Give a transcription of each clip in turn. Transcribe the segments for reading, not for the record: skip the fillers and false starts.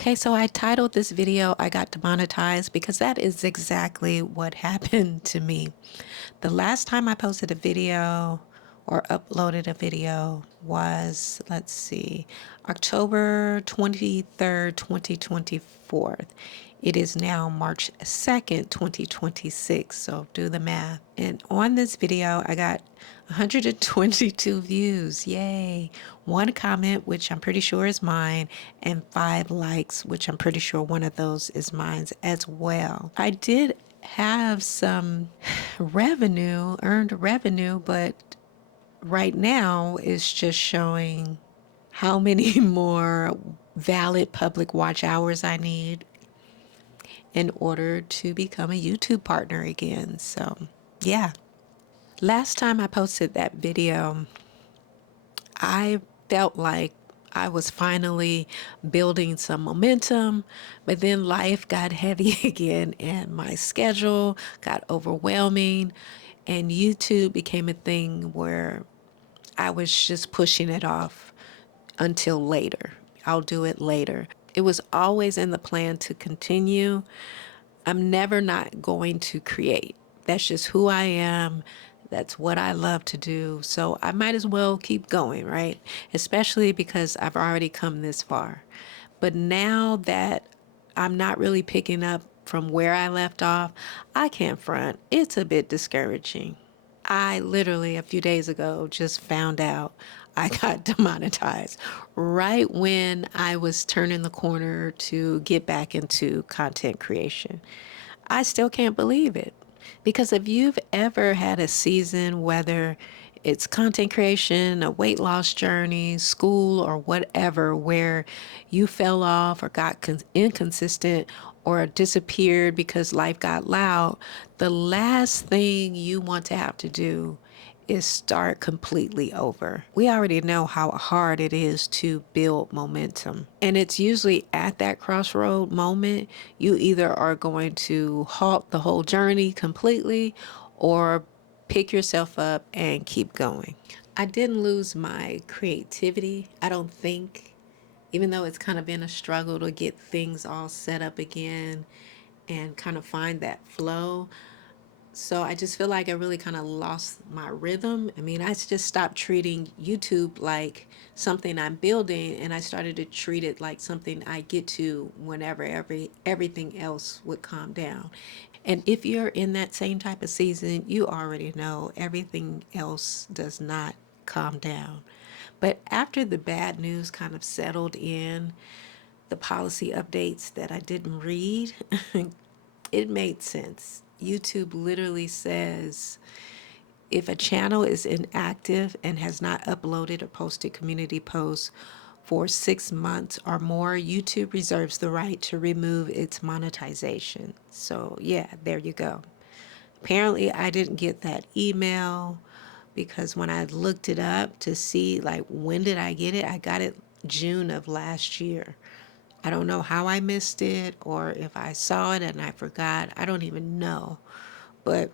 Okay, so I titled this video, I got demonetized, because that is exactly what happened to me. The last time I posted a video or uploaded a video was, let's see, October 23rd, 2024. It is now March 2nd, 2026, so do the math. And on this video, I got 122 views, yay. One comment, which I'm pretty sure is mine, and 5 likes, which I'm pretty sure one of those is mine as well. I did have some revenue, earned revenue, but right now it's just showing how many more valid public watch hours I need in order to become a YouTube partner again. So yeah, last time I posted that video, I felt like I was finally building some momentum, but then life got heavy again and my schedule got overwhelming and YouTube became a thing where I was just pushing it off until later. I'll do it later. It was always in the plan to continue. I'm never not going to create. That's just who I am. That's what I love to do. So I might as well keep going, right? Especially because I've already come this far. But now that I'm not really picking up from where I left off, I can't front. It's a bit discouraging. I literally a few days ago just found out I got demonetized right when I was turning the corner to get back into content creation. I still can't believe it. Because if you've ever had a season, whether it's content creation, a weight loss journey, school, or whatever, where you fell off or got inconsistent or disappeared because life got loud, the last thing you want to have to do is start completely over. We already know how hard it is to build momentum. And it's usually at that crossroad moment, you either are going to halt the whole journey completely or pick yourself up and keep going. I didn't lose my creativity, I don't think, even though it's kind of been a struggle to get things all set up again and kind of find that flow. So I just feel like I really kind of lost my rhythm. I mean, I just stopped treating YouTube like something I'm building, and I started to treat it like something I get to whenever everything else would calm down. And if you're in that same type of season, you already know everything else does not calm down. But after the bad news kind of settled in, the policy updates that I didn't read, it made sense. YouTube literally says if a channel is inactive and has not uploaded or posted community posts for 6 months or more, YouTube reserves the right to remove its monetization. So yeah, there you go. Apparently I didn't get that email because when I looked it up to see like when did I get it, I got it June of last year. I don't know how I missed it or if I saw it and I forgot. I don't even know. But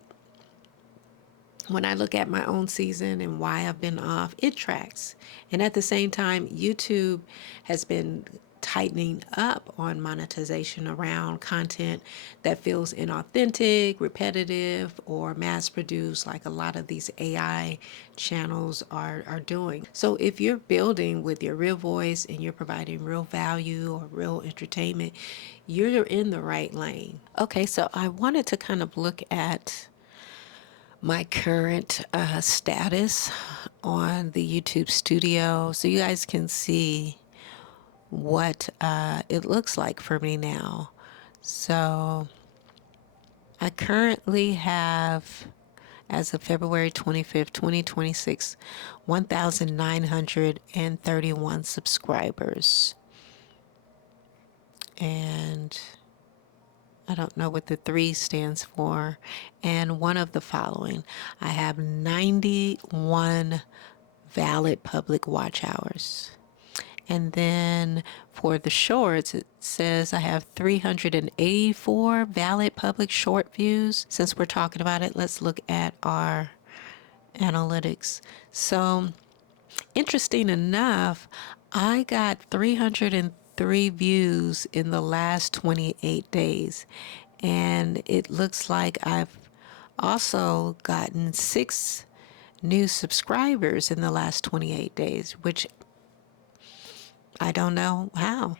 when I look at my own season and why I've been off, it tracks. And at the same time, YouTube has been tightening up on monetization around content that feels inauthentic, repetitive, or mass produced, like a lot of these AI channels are doing. So if you're building with your real voice and you're providing real value or real entertainment, you're in the right lane. Okay, so I wanted to kind of look at my current status on the YouTube studio so you guys can see what it looks like for me now. So I currently have, as of February 25th, 2026, 1,931 subscribers. And I don't know what the 3 stands for. And one of the following. I have 91 valid public watch hours. And then for the shorts, it says I have 384 valid public short views. Since we're talking about it, let's look at our analytics. So interesting enough, I got 330 3 views in the last 28 days. And it looks like I've also gotten 6 new subscribers in the last 28 days, which I don't know how.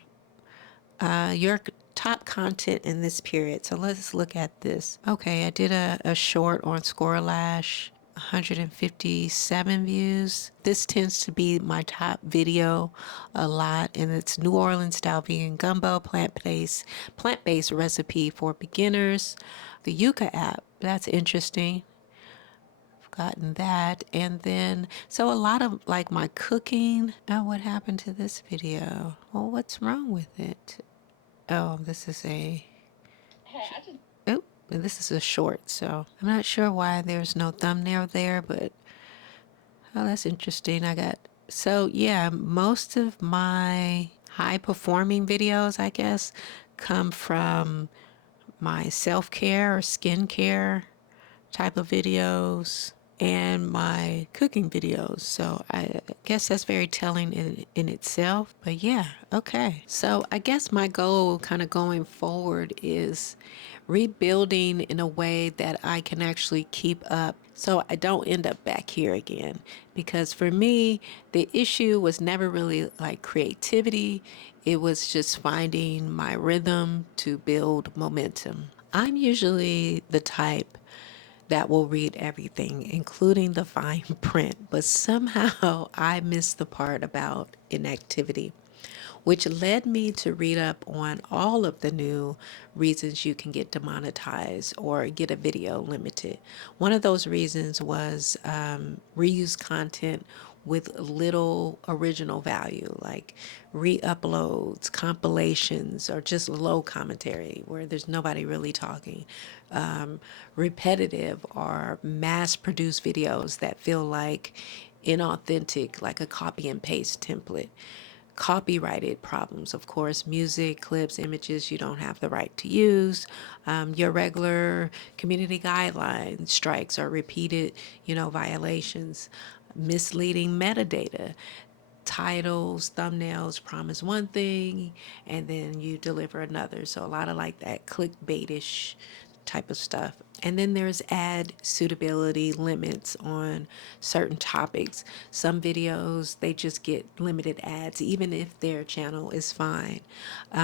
Your top content in this period. So let's look at this. Okay, I did a short on Scorelash, 157 views. This tends to be my top video a lot, and it's New Orleans style vegan gumbo, plant-based recipe for beginners. The Yuka app, that's interesting. I've gotten that. And then, so a lot of like my cooking. Oh, what happened to this video? Well, what's wrong with it? Oh, this is a, oh, and this is a short, so I'm not sure why there's no thumbnail there, but oh, that's interesting. So yeah, most of my high performing videos, I guess, come from my self-care or skincare type of videos and my cooking videos. So I guess that's very telling in itself. But yeah, okay. So I guess my goal kind of going forward is rebuilding in a way that I can actually keep up so I don't end up back here again. Because for me, the issue was never really like creativity, it was just finding my rhythm to build momentum. I'm usually the type that will read everything, including the fine print, but somehow I missed the part about inactivity, which led me to read up on all of the new reasons you can get demonetized or get a video limited. One of those reasons was reuse content with little original value, like re-uploads, compilations, or just low commentary where there's nobody really talking. Repetitive or mass-produced videos that feel like inauthentic, like a copy and paste template. Copyrighted problems, of course, music, clips, images you don't have the right to use, your regular community guidelines strikes or repeated, violations, misleading metadata, titles, thumbnails promise one thing and then you deliver another. So a lot of like that clickbaitish type of stuff. And then there's ad suitability limits on certain topics. Some videos, they just get limited ads, even if their channel is fine.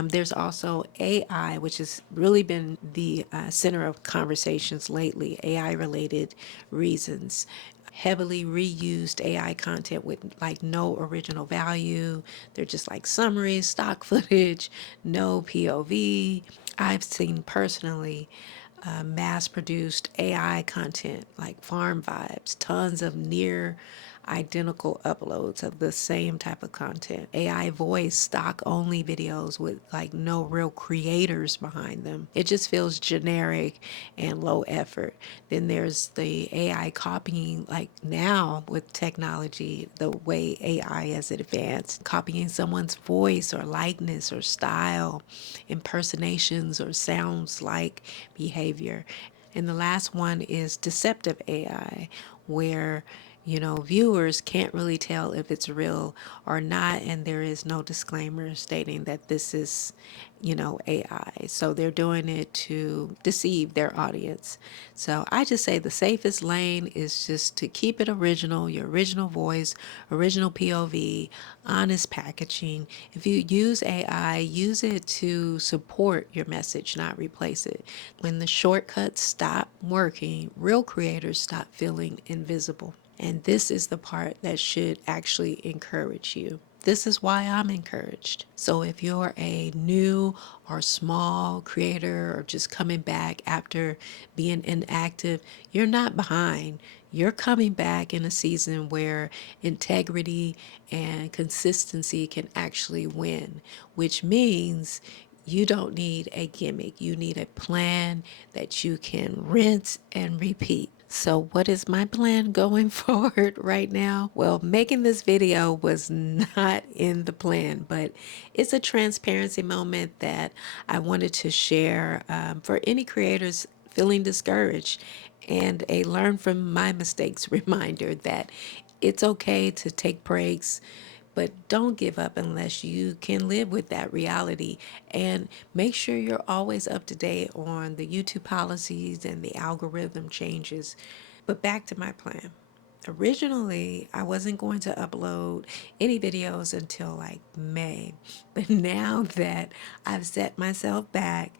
There's also AI, which has really been the center of conversations lately, AI related reasons. Heavily reused AI content with like no original value. They're just like summaries, stock footage, no POV. I've seen personally mass produced AI content like farm vibes, tons of near identical uploads of the same type of content. AI voice, stock only videos with like no real creators behind them. It just feels generic and low effort. Then there's the AI copying, like now with technology, the way AI has advanced, copying someone's voice or likeness or style, impersonations or sounds like behavior. And the last one is deceptive AI, where viewers can't really tell if it's real or not, and there is no disclaimer stating that this is, AI. So they're doing it to deceive their audience. So I just say the safest lane is just to keep it original, your original voice, original POV, honest packaging. If you use AI, use it to support your message, not replace it. When the shortcuts stop working, real creators stop feeling invisible. And this is the part that should actually encourage you. This is why I'm encouraged. So if you're a new or small creator or just coming back after being inactive, you're not behind. You're coming back in a season where integrity and consistency can actually win, which means you don't need a gimmick. You need a plan that you can rinse and repeat. So what is my plan going forward right now? Well, making this video was not in the plan, but it's a transparency moment that I wanted to share for any creators feeling discouraged, and a learn from my mistakes reminder that it's okay to take breaks, But don't give up unless you can live with that reality. And make sure you're always up to date on the YouTube policies and the algorithm changes. But back to my plan. Originally, I wasn't going to upload any videos until like May. But now that I've set myself back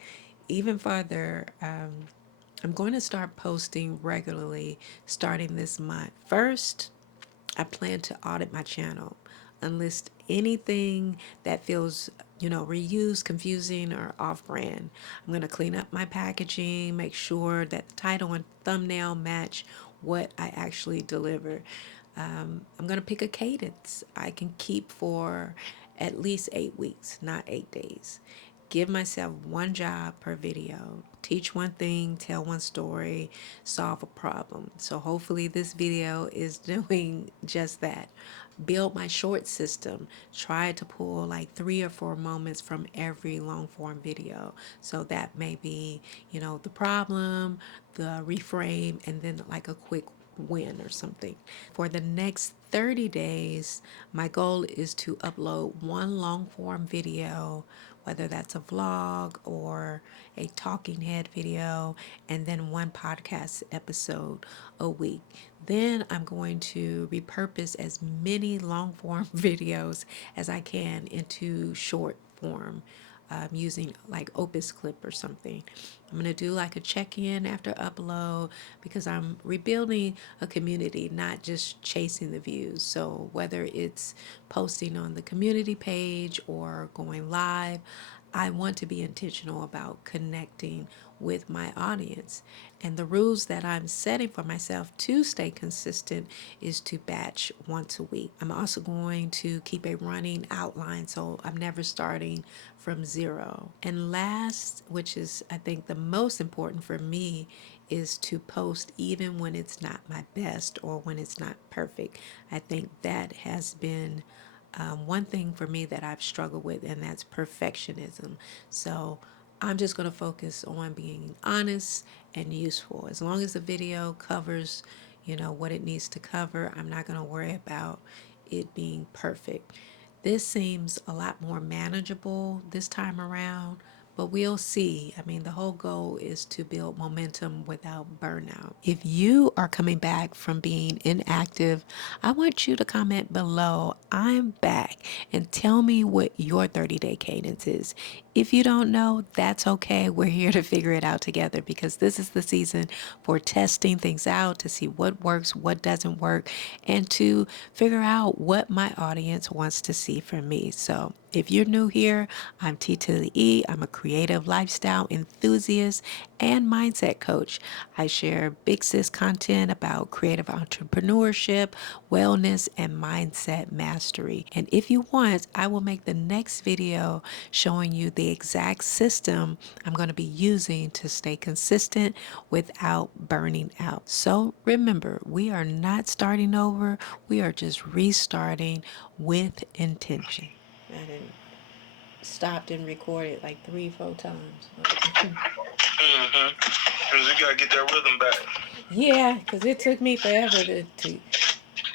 even further, I'm going to start posting regularly starting this month. First, I plan to audit my channel, unlist anything that feels, reused, confusing, or off brand. I'm going to clean up my packaging, make sure that the title and thumbnail match what I actually deliver. I'm going to pick a cadence I can keep for at least 8 weeks, not 8 days. Give myself one job per video. Teach one thing, tell one story, solve a problem. So hopefully this video is doing just that. Build my short system. Try to pull like 3 or 4 moments from every long form video. So that may be, the problem, the reframe, and then like a quick win or something. For the next 30 days, my goal is to upload one long form video, whether that's a vlog or a talking head video, and then one podcast episode a week. Then I'm going to repurpose as many long form videos as I can into short form, using like Opus Clip or something. I'm going to do like a check-in after upload because I'm rebuilding a community, not just chasing the views. So whether it's posting on the community page or going live, I want to be intentional about connecting with my audience. And the rules that I'm setting for myself to stay consistent is to batch once a week. I'm also going to keep a running outline so I'm never starting from zero. And last, which is I think the most important for me, is to post even when it's not my best or when it's not perfect. I think that has been one thing for me that I've struggled with, and that's perfectionism. So I'm just going to focus on being honest and useful. As long as the video covers, what it needs to cover, I'm not going to worry about it being perfect. This seems a lot more manageable this time around, but we'll see. I mean, the whole goal is to build momentum without burnout. If you are coming back from being inactive, I want you to comment below, I'm back, and tell me what your 30-day cadence is. If you don't know, that's okay. We're here to figure it out together because this is the season for testing things out to see what works, what doesn't work, and to figure out what my audience wants to see from me. So if you're new here, I'm T to the E. I'm a creative lifestyle enthusiast and mindset coach. I share big sis content about creative entrepreneurship, wellness, and mindset mastery. And if you want, I will make the next video showing you the exact system I'm going to be using to stay consistent without burning out. So remember, we are not starting over. We are just restarting with intention. I didn't stopped and recorded like 3, 4 times. Cause you gotta get that rhythm back. Yeah, because it took me forever to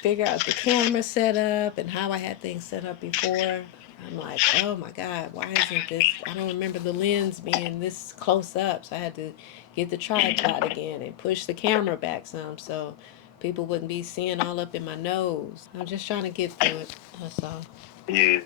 figure out the camera setup and how I had things set up before. I'm like, oh my God, why isn't this? I don't remember the lens being this close up. So I had to get the tripod again and push the camera back some so people wouldn't be seeing all up in my nose. I'm just trying to get through it. That's all. Yeah.